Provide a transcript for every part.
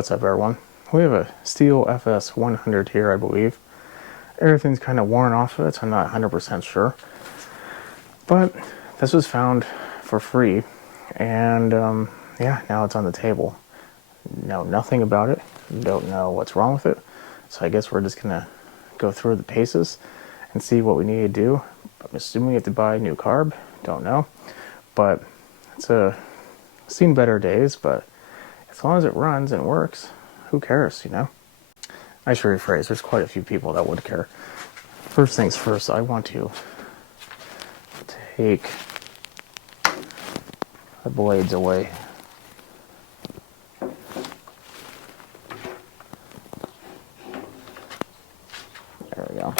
what's up everyone? We have a Stihl FS100 here, I believe. Everything's kind of worn off of it, so I'm not 100% sure. But this was found for free, and yeah, now it's on the table. Know nothing about it, don't know what's wrong with it, so I guess we're just gonna go through the paces and see what we need to do. I'm assuming we have to buy a new carb, don't know, but it's seen better days. But as long as it runs and works, who cares, you know? I should rephrase, there's quite a few people that would care. First things first, I want to take the blades away. There we go.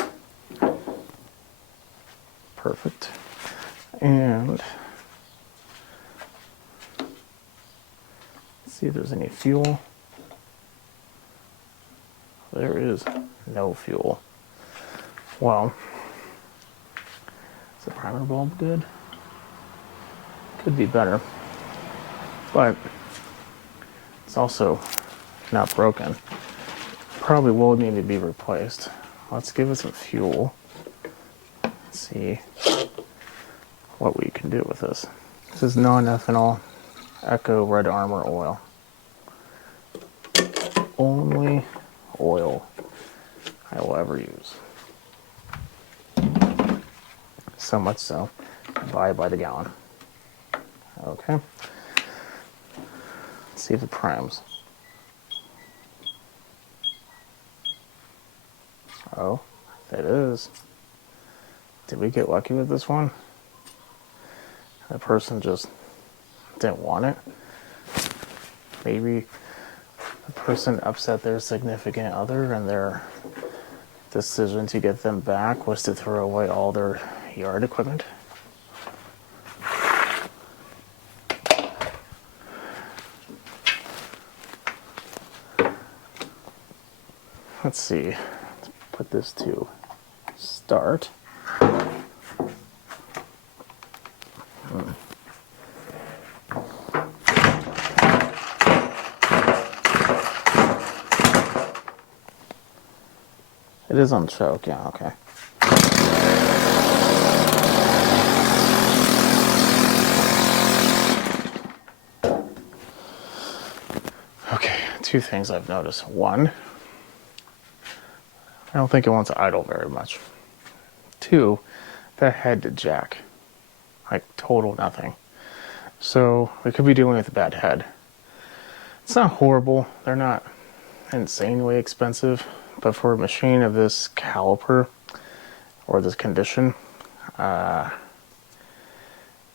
Perfect. And see if there's any fuel. There is no fuel. Well, is the primer bulb good? Could be better, but it's also not broken. Probably will need to be replaced. Let's give it some fuel. Let's see what we can do with this. This is non-ethanol Echo Red Armor oil. Only oil I will ever use. So much so, buy by the gallon. Okay. Let's see if it primes. Oh, it is. Did we get lucky with this one? The person just didn't want it. Maybe the person upset their significant other and their decision to get them back was to throw away all their yard equipment. Let's see. Let's put this to start. It is on choke, yeah, okay. Okay, two things I've noticed. One, I don't think it wants to idle very much. Two, the head to jack. Like total nothing. So we could be dealing with a bad head. It's not horrible. They're not insanely expensive. But for a machine of this caliper or this condition,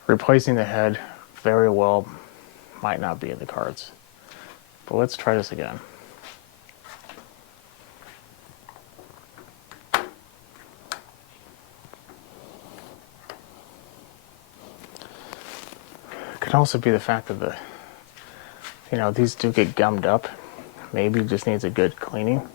replacing the head very well might not be in the cards. But let's try this again. It could also be the fact that these do get gummed up. Maybe it just needs a good cleaning.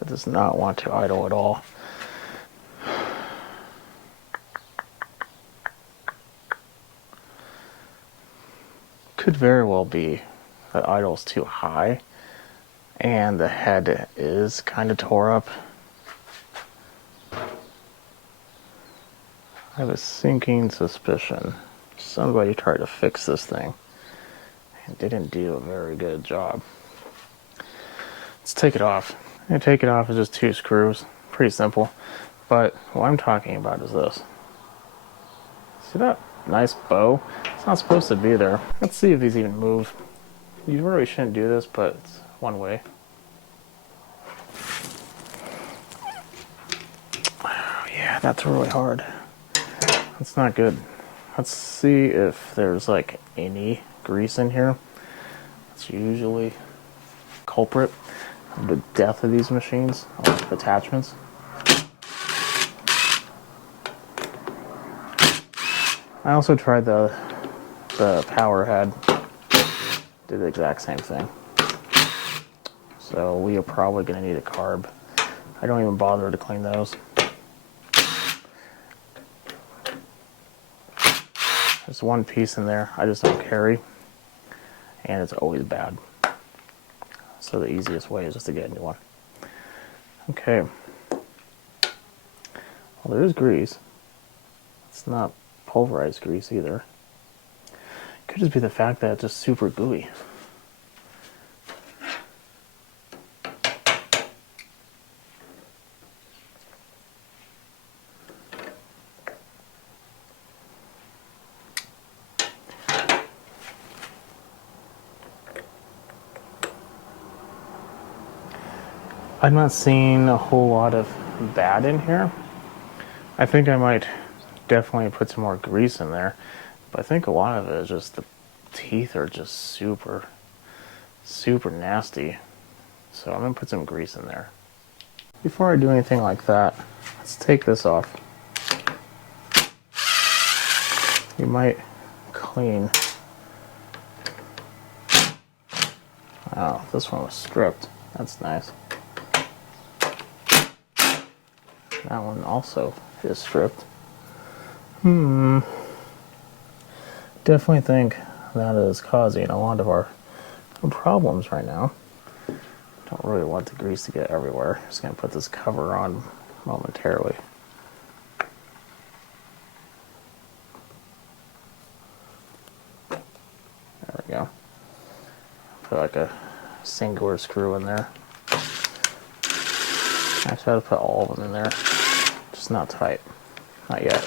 It does not want to idle at all. Could very well be that idle's too high and the head is kind of tore up. I have a sinking suspicion somebody tried to fix this thing and didn't do a very good job. Let's take it off. And take it off is just two screws. Pretty simple. But what I'm talking about is this. See that nice bow? It's not supposed to be there. Let's see if these even move. You really shouldn't do this, but it's one way. Oh, yeah, that's really hard. That's not good. Let's see if there's like any grease in here. It's usually culprit of the death of these machines, attachments. I also tried the power head. did the exact same thing. So we are probably going to need a carb. I don't even bother to clean those. There's one piece in there I just don't carry, and it's always bad. So the easiest way is just to get a new one. Okay. Well, there's grease. It's not pulverized grease either. Could just be the fact that it's just super gooey. I'm not seeing a whole lot of bad in here. I think I might definitely put some more grease in there, but I think a lot of it is just the teeth are just super nasty. So I'm gonna put some grease in there. Before I do anything like that, let's take this off. You might clean. Oh, this one was stripped. That's nice. That one also is stripped. Definitely think that is causing a lot of our problems right now. Don't really want the grease to get everywhere. Just gonna put this cover on momentarily. There we go. Put like a singular screw in there. Actually, I had to put all of them in there. Just not tight. Not yet.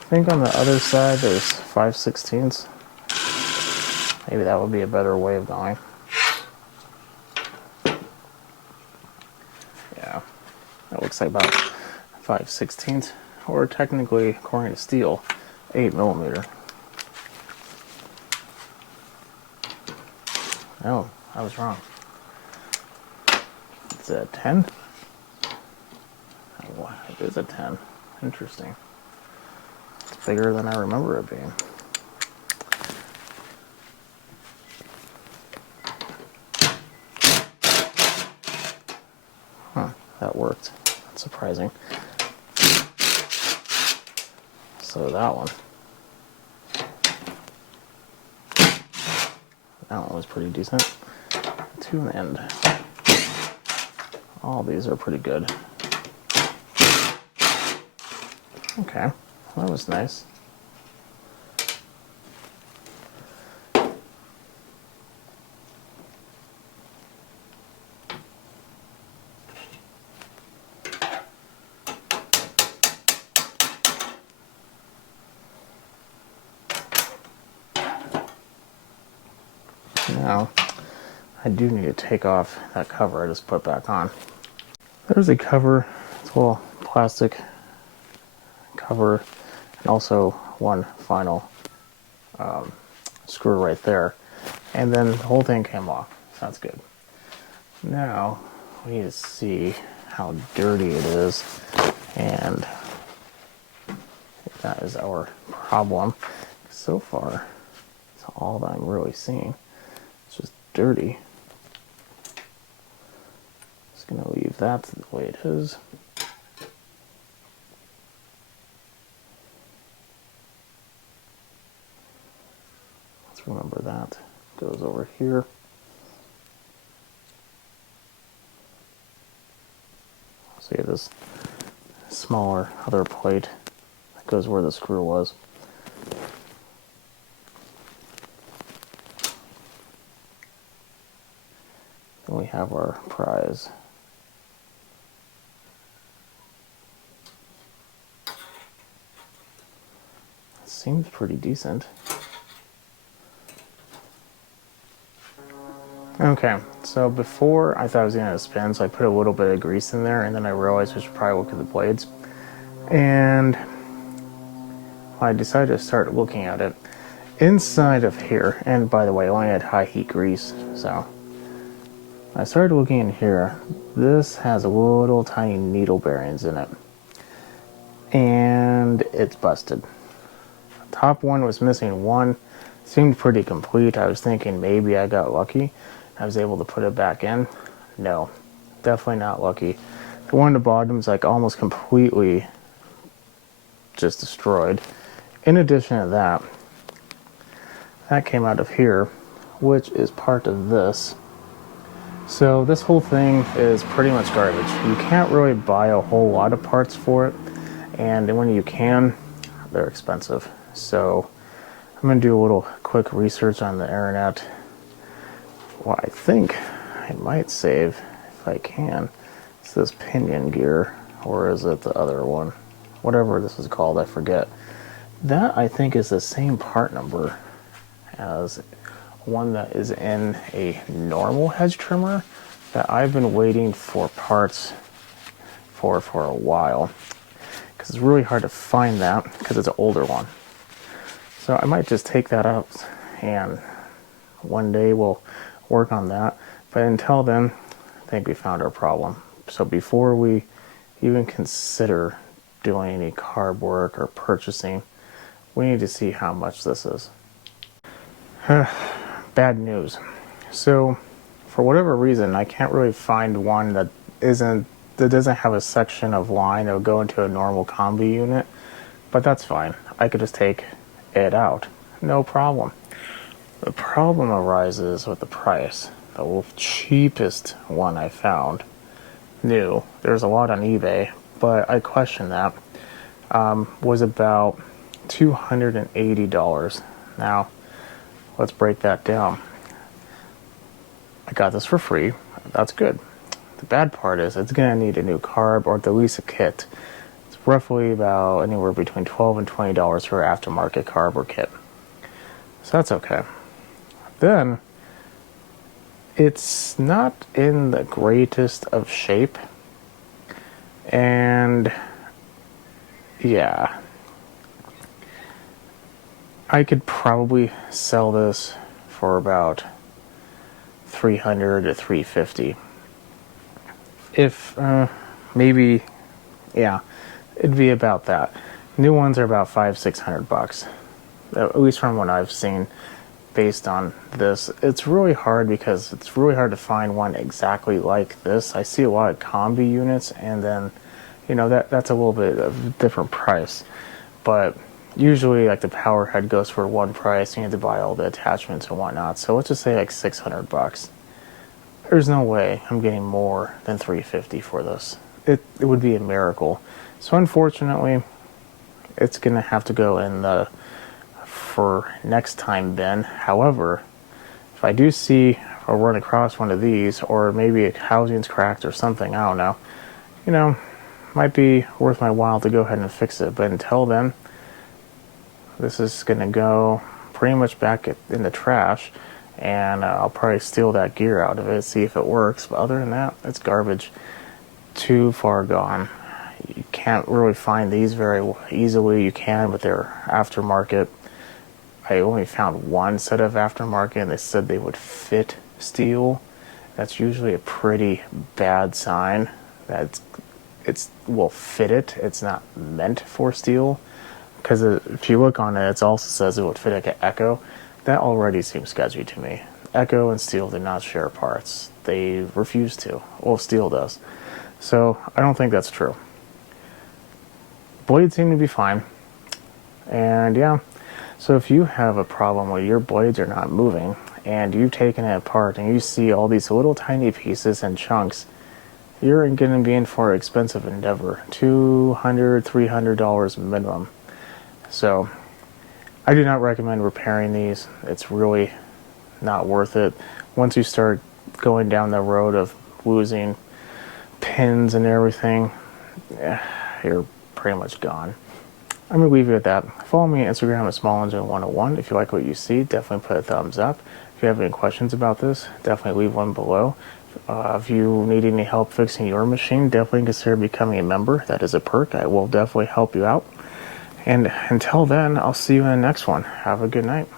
I think on the other side there's 5/16. Maybe that would be a better way of going. Yeah. That looks like about 5/16. Or technically, according to Stihl, 8mm. No, I was wrong. It's a 10? Oh, it is a 10. Interesting. It's bigger than I remember it being. Huh, that worked. That's surprising. So that one. That one was pretty decent. 2 in the end. All these are pretty good. Okay, well, that was nice. Now, I do need to take off that cover I just put back on. There's a cover, it's a little plastic cover, and also one final screw right there. And then the whole thing came off. So that's good. Now, we need to see how dirty it is, and that is our problem. So far, it's all that I'm really seeing. It's just dirty. Just gonna leave that the way it is. Let's remember that goes over here. So you have this smaller other plate that goes where the screw was. Then we have our prize. It seems pretty decent. Okay, so before I thought I was going to spin, so I put a little bit of grease in there, and then I realized I should probably look at the blades. And I decided to start looking at it. Inside of here, and by the way, I only had high heat grease, so I started looking in here. This has little tiny needle bearings in it, and it's busted. Top one was missing one. Seemed pretty complete. I was thinking maybe I got lucky. I was able to put it back in. No, definitely not lucky. The one at the bottom is like almost completely just destroyed. In addition to that, that came out of here, which is part of this. So this whole thing is pretty much garbage. You can't really buy a whole lot of parts for it, and when you can, they're expensive. So I'm going to do a little quick research on the internet. Well, I think I might save, if I can, it's this pinion gear, or is it the other one? Whatever this is called, I forget. That, I think, is the same part number as one that is in a normal hedge trimmer that I've been waiting for parts for a while. Because it's really hard to find that, because it's an older one. So I might just take that up, and one day we'll work on that. But until then, I think we found our problem. So before we even consider doing any carb work or purchasing, we need to see how much this is. Bad news. So for whatever reason, I can't really find one that doesn't have a section of line that would go into a normal combi unit, but that's fine. I could just take it out. No problem. The problem arises with the price. The cheapest one I found, new, there's a lot on eBay, but I question that, was about $280. Now, let's break that down. I got this for free. That's good. The bad part is it's going to need a new carb or at least a kit. It's roughly about anywhere between $12 and $20 for an aftermarket carb or kit. So that's okay. Then, it's not in the greatest of shape. And yeah, I could probably sell this for about $300 to $350. If maybe, yeah, it'd be about that. New ones are about $500-600, at least from what I've seen. Based on this, it's really hard because it's really hard to find one exactly like this. I see a lot of combi units, and then, you know, that's a little bit of a different price. But usually, like, the power head goes for one price, and you have to buy all the attachments and whatnot. So let's just say like $600. There's no way I'm getting more than $350 for this. It would be a miracle. So unfortunately, it's gonna have to go in the for next time bin. However, if I do see or run across one of these, or maybe a housing's cracked or something, I don't know, might be worth my while to go ahead and fix it. But until then, this is gonna go pretty much back in the trash, and I'll probably steal that gear out of it, see if it works. But other than that, it's garbage. Too far gone. You can't really find these very easily. You can, but they're aftermarket. I only found one set of aftermarket, and they said they would fit Stihl. That's usually a pretty bad sign. That will fit it. It's not meant for Stihl, because if you look on it, it also says it would fit like an Echo. That already seems sketchy to me. Echo and Stihl do not share parts. They refuse to. Well, Stihl does. So I don't think that's true. Blades seem to be fine. And yeah. So if you have a problem where your blades are not moving, and you've taken it apart and you see all these little tiny pieces and chunks, you're going to be in for an expensive endeavor. $200, $300 minimum. So I do not recommend repairing these. It's really not worth it. Once you start going down the road of losing pins and everything, you're pretty much gone. I'm going to leave you at that. Follow me on Instagram at SmallEngine101. If you like what you see, definitely put a thumbs up. If you have any questions about this, definitely leave one below. If you need any help fixing your machine, definitely consider becoming a member. That is a perk. I will definitely help you out. And until then, I'll see you in the next one. Have a good night.